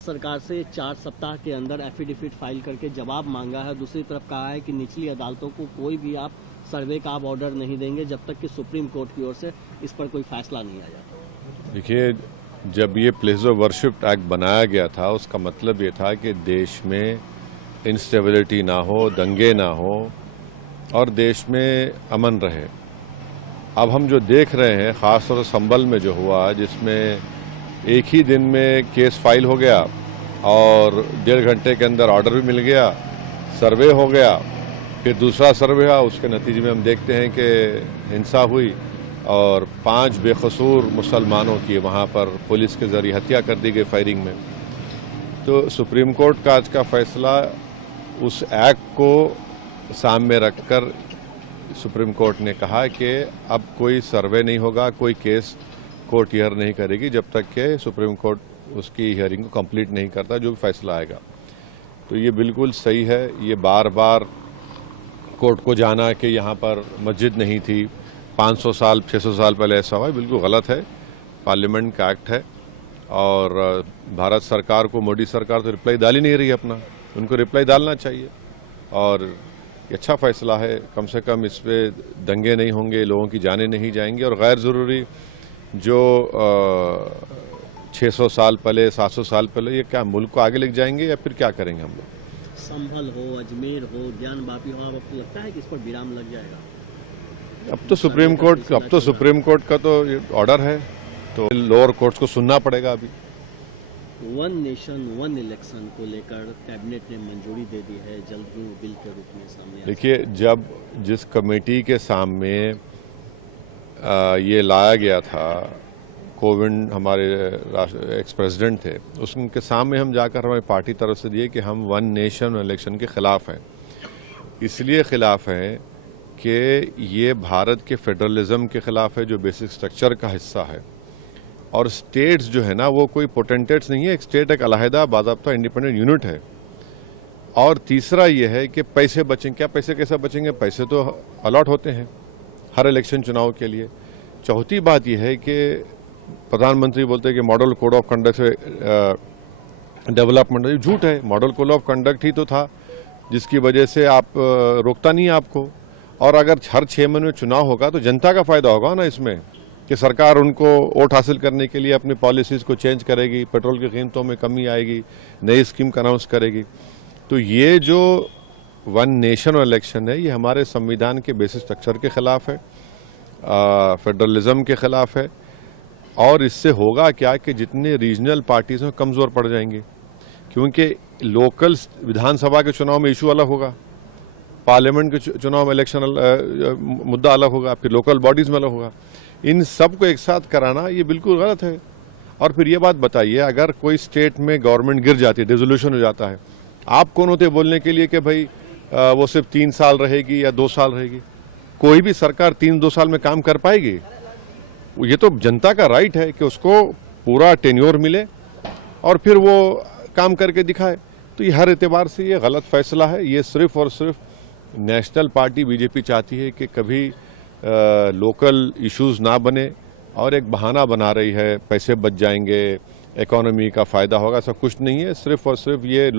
सरकार से 4 सप्ताह के अंदर एफिडेविट फाइल करके जवाब मांगा है। दूसरी तरफ कहा है कि निचली अदालतों को कोई भी आप सर्वे का आप ऑर्डर नहीं देंगे जब तक कि सुप्रीम कोर्ट की ओर से इस पर कोई फैसला नहीं आ जाता। देखिए, जब ये प्लेस ऑफ वर्शिप एक्ट बनाया गया था उसका मतलब ये था कि देश में इंस्टेबिलिटी ना हो, दंगे ना हो और देश में अमन रहे। अब हम जो देख रहे हैं, खासतौर से संभल में जो हुआ, जिसमें एक ही दिन में केस फाइल हो गया और 1.5 घंटे के अंदर ऑर्डर भी मिल गया, सर्वे हो गया, फिर दूसरा सर्वे हुआ, उसके नतीजे में हम देखते हैं कि हिंसा हुई और 5 बेकसूर मुसलमानों की वहाँ पर पुलिस के जरिए हत्या कर दी गई फायरिंग में। तो सुप्रीम कोर्ट का आज का फैसला उस एक्ट को सामने रखकर सुप्रीम कोर्ट ने कहा कि अब कोई सर्वे नहीं होगा, कोई केस कोर्ट हियर नहीं करेगी जब तक कि सुप्रीम कोर्ट उसकी हियरिंग को कंप्लीट नहीं करता, जो भी फैसला आएगा। तो ये बिल्कुल सही है। ये बार बार कोर्ट को जाना कि यहाँ पर मस्जिद नहीं थी, 500 साल 600 साल पहले ऐसा हुआ, बिल्कुल गलत है। पार्लियामेंट का एक्ट है और भारत सरकार को, मोदी सरकार तो रिप्लाई डाल ही नहीं रही है अपना, उनको रिप्लाई डालना चाहिए। और ये अच्छा फैसला है, कम से कम इस पर दंगे नहीं होंगे, लोगों की जानें नहीं जाएंगी और गैर ज़रूरी जो 600 साल पहले 700 साल पहले, ये क्या मुल्क को आगे लेके जाएंगे या फिर क्या करेंगे हम लोग? संभल हो, अजमेर हो, ज्ञानवापी हो, आपको लगता है कि इस पर विराम लग जाएगा? अब तो सुप्रीम कोर्ट का तो ऑर्डर है, तो लोअर कोर्ट्स को सुनना पड़ेगा। अभी 1 नेशन 1 इलेक्शन को लेकर कैबिनेट ने मंजूरी दे दी है, जल्द ही बिल के रूप में सामने। देखिए, जब जिस कमेटी के सामने ये लाया गया था, कोविंद हमारे एक्स प्रेसिडेंट थे, उसके सामने हम जाकर हमारी पार्टी तरफ से दिए कि हम 1 नेशन इलेक्शन के खिलाफ हैं। इसलिए खिलाफ हैं कि ये भारत के फेडरलिज्म के खिलाफ है, जो बेसिक स्ट्रक्चर का हिस्सा है। और स्टेट्स जो है ना, वो कोई पोटेंटेट्स नहीं है। एक स्टेट एक अलहदा बाज़ाब्ता इंडिपेंडेंट यूनिट है। और तीसरा ये है कि पैसे बचेंगे। क्या पैसे कैसे बचेंगे? पैसे तो अलॉट होते हैं हर इलेक्शन चुनाव के लिए। चौथी बात यह है कि प्रधानमंत्री बोलते हैं कि मॉडल कोड ऑफ कंडक्ट से डेवलपमेंट, ये झूठ है। मॉडल कोड ऑफ कंडक्ट ही तो था जिसकी वजह से आप रोकता नहीं आपको। और अगर हर 6 महीने में चुनाव होगा तो जनता का फायदा होगा ना इसमें, कि सरकार उनको वोट हासिल करने के लिए अपनी पॉलिसीज़ को चेंज करेगी, पेट्रोल की कीमतों में कमी आएगी, नई स्कीम का अनाउंस करेगी। तो ये जो 1 नेशन इलेक्शन है, ये हमारे संविधान के बेसिक स्ट्रक्चर के खिलाफ है, फेडरलिज्म के खिलाफ है। और इससे होगा क्या कि जितने रीजनल पार्टीज हैं कमज़ोर पड़ जाएंगे, क्योंकि लोकल विधानसभा के चुनाव में इशू अलग होगा, पार्लियामेंट के चुनाव में इलेक्शन मुद्दा अलग होगा, फिर लोकल बॉडीज़ में अलग होगा। इन सब को एक साथ कराना ये बिल्कुल गलत है। और फिर ये बात बताइए, अगर कोई स्टेट में गवर्नमेंट गिर जाती है, डिसोल्यूशन हो जाता है, आप कौन होते बोलने के लिए कि भाई वो सिर्फ 3 साल रहेगी या 2 साल रहेगी? कोई भी सरकार 3-2 साल में काम कर पाएगी? ये तो जनता का राइट है कि उसको पूरा टेन्योर मिले और फिर वो काम करके दिखाए। तो ये हर एतबार से ये गलत फैसला है। ये सिर्फ और सिर्फ नेशनल पार्टी बीजेपी चाहती है कि कभी लोकल इश्यूज ना बने और एक बहाना बना रही है, पैसे बच जाएंगे, इकोनॉमी का फायदा होगा। ऐसा कुछ नहीं है। सिर्फ और सिर्फ ये